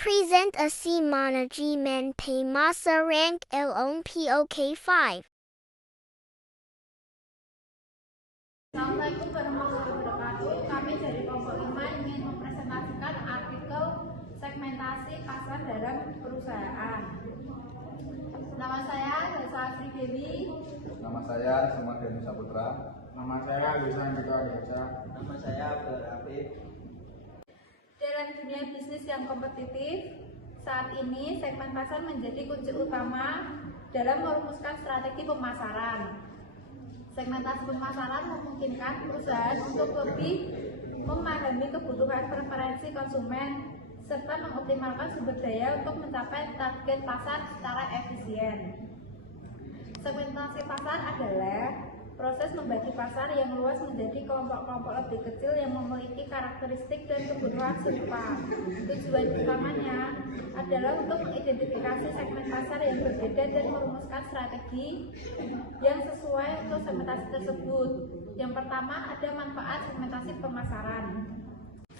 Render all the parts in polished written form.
Present a si manajemen masa rank LON POK5. Assalamualaikum warahmatullahi wabarakatuh. Kami dari kelompok 5 ingin mempresentasikan artikel segmentasi pasar dalam perusahaan. Nama saya Desa Asri Dewi. Nama saya Samadani Saputra. Nama saya Lisa Andika Adiaca. Nama saya Abdul Afif. Dalam dunia bisnis yang kompetitif, saat ini segmen pasar menjadi kunci utama dalam merumuskan strategi pemasaran. Segmentasi pemasaran memungkinkan perusahaan untuk lebih memahami kebutuhan preferensi konsumen serta mengoptimalkan sumber daya untuk mencapai target pasar secara efisien. Segmentasi pasar adalah proses membagi pasar yang luas menjadi kelompok-kelompok lebih kecil yang memiliki karakteristik dan kebutuhan serupa. Tujuan utamanya adalah untuk mengidentifikasi segmen pasar yang berbeda dan merumuskan strategi yang sesuai untuk segmentasi tersebut. Yang pertama, ada manfaat segmentasi pemasaran.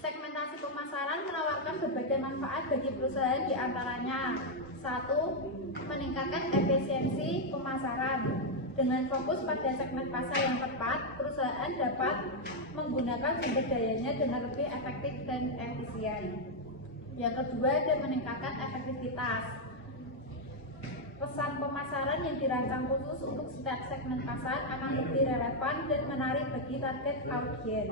Segmentasi pemasaran menawarkan berbagai manfaat bagi perusahaan, diantaranya: 1. Meningkatkan efisiensi pemasaran. Dengan fokus pada segmen pasar yang tepat, perusahaan dapat menggunakan sumber dayanya dengan lebih efektif dan efisien. Yang kedua, ada meningkatkan efektivitas. Pesan pemasaran yang dirancang khusus untuk setiap segmen pasar akan lebih relevan dan menarik bagi target audiens.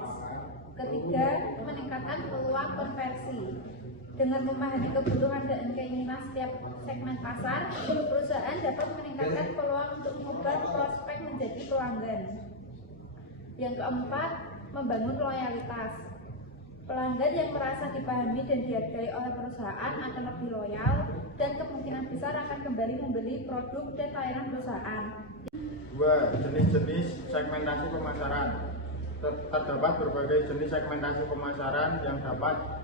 Ketiga, meningkatkan peluang konversi. Dengan memahami kebutuhan dan keinginan setiap segmen pasar, perusahaan dapat meningkatkan peluang untuk mengubah prospek menjadi pelanggan. Yang keempat, membangun loyalitas. Pelanggan yang merasa dipahami dan dihargai oleh perusahaan akan lebih loyal dan kemungkinan besar akan kembali membeli produk dan layanan perusahaan. 2. Jenis-jenis segmentasi pemasaran. Terdapat berbagai jenis segmentasi pemasaran yang dapat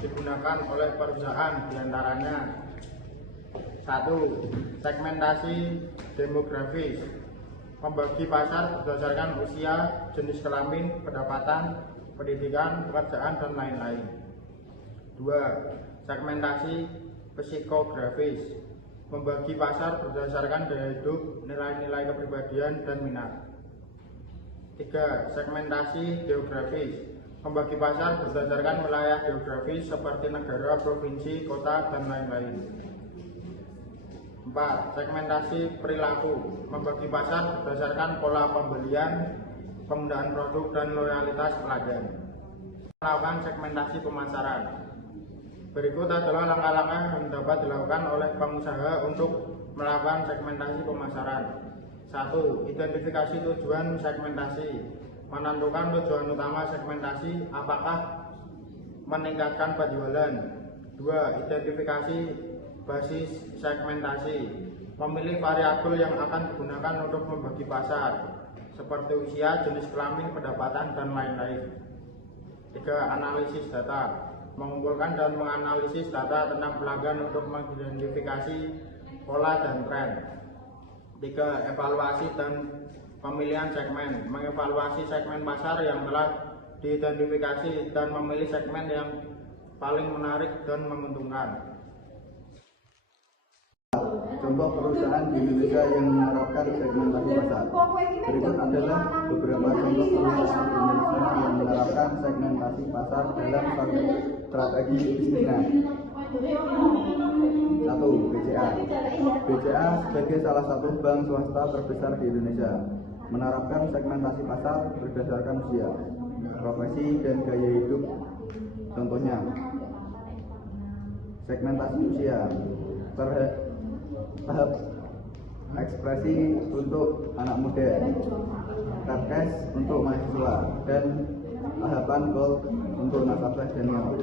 digunakan oleh perusahaan, diantaranya: 1. Segmentasi demografis. Membagi pasar berdasarkan usia, jenis kelamin, pendapatan, pendidikan, pekerjaan, dan lain-lain. 2. Segmentasi psikografis. Membagi pasar berdasarkan gaya hidup, nilai-nilai kepribadian, dan minat. 3. Segmentasi geografis. Membagi pasar berdasarkan wilayah geografis seperti negara, provinsi, kota, dan lain-lain. 4. Segmentasi perilaku. Membagi pasar berdasarkan pola pembelian, penggunaan produk, dan loyalitas pelanggan. Melakukan segmentasi pemasaran. Berikut adalah langkah-langkah yang dapat dilakukan oleh pengusaha untuk melakukan segmentasi pemasaran. 1. Identifikasi tujuan segmentasi. Menentukan tujuan utama segmentasi, apakah meningkatkan penjualan. 2. Identifikasi basis segmentasi. Memilih variabel yang akan digunakan untuk membagi pasar, seperti usia, jenis kelamin, pendapatan, dan lain-lain. 3. Analisis data. Mengumpulkan dan menganalisis data tentang pelanggan untuk mengidentifikasi pola dan tren. 3. Evaluasi dan pemilihan segmen. Mengevaluasi segmen pasar yang telah diidentifikasi dan memilih segmen yang paling menarik dan menguntungkan. Contoh perusahaan di Indonesia yang menerapkan segmentasi pasar. Berikut adalah beberapa contoh perusahaan di Indonesia yang menerapkan segmentasi pasar dalam strategi bisnisnya. 1. BCA. BCA sebagai salah satu bank swasta terbesar di Indonesia menerapkan segmentasi pasar berdasarkan usia, profesi, dan gaya hidup. Contohnya, segmentasi usia. Tahap ekspresi untuk anak muda, Tabcash untuk mahasiswa, dan tahapan gold untuk nasabah senior.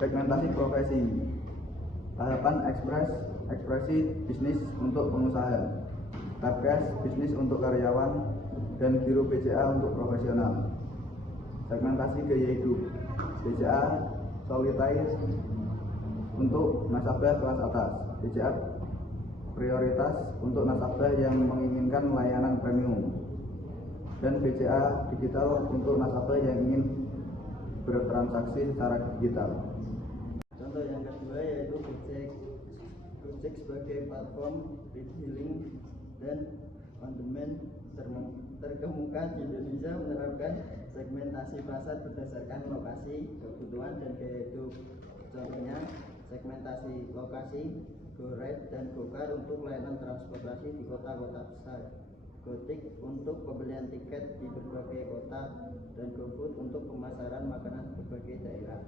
Segmentasi profesi. Tahapan ekspresi bisnis untuk pengusaha, Tabcash bisnis untuk karyawan, dan Giro BCA untuk profesional. Segmentasi gaya hidup. BCA Solitaire untuk nasabah kelas atas, BCA prioritas untuk nasabah yang menginginkan layanan premium, dan BCA digital untuk nasabah yang ingin bertransaksi secara digital. logistik sebagai platform retailing dan on-demand terkemuka di Indonesia menerapkan segmentasi pasar berdasarkan lokasi, kebutuhan, dan gaya hidup. Contohnya, segmentasi lokasi, GoRide dan GoCar untuk layanan transportasi di kota-kota besar, GoTik untuk pembelian tiket di berbagai kota, dan GoFood untuk pemasaran makanan di berbagai daerah.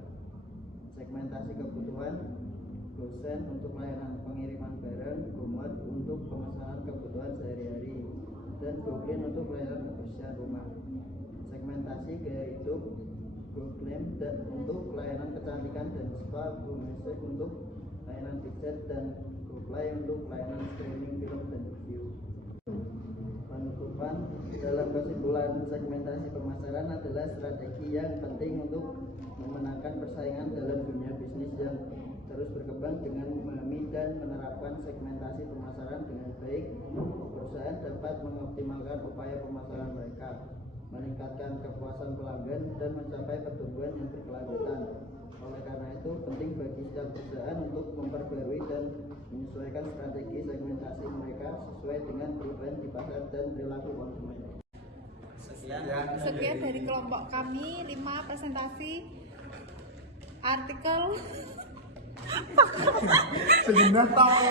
Segmentasi kebutuhan, GoSend untuk layanan pengiriman barang, GoMart untuk pemesanan kebutuhan sehari-hari, dan GoClean untuk layanan kebersihan rumah. Segmentasi gaya hidup, GoGlam dan untuk layanan kecantikan dan spa, GoMusic untuk layanan pijat, dan GoPlay untuk layanan streaming film dan review. Penutupan, dalam kesimpulan, segmentasi pemasaran adalah strategi yang penting untuk memenangkan persaingan dalam dunia bisnis yang terus berkembang. Dengan memahami dan menerapkan segmentasi pemasaran dengan baik, perusahaan dapat mengoptimalkan upaya pemasaran mereka, meningkatkan kepuasan pelanggan, dan mencapai pertumbuhan yang berkelanjutan. Oleh karena itu, penting bagi setiap perusahaan untuk memperbarui dan menyesuaikan strategi segmentasi mereka sesuai dengan perubahan di pasar dan perilaku konsumen. Sekian dari kelompok kami, 5 presentasi artikel Sebenarnya tahu.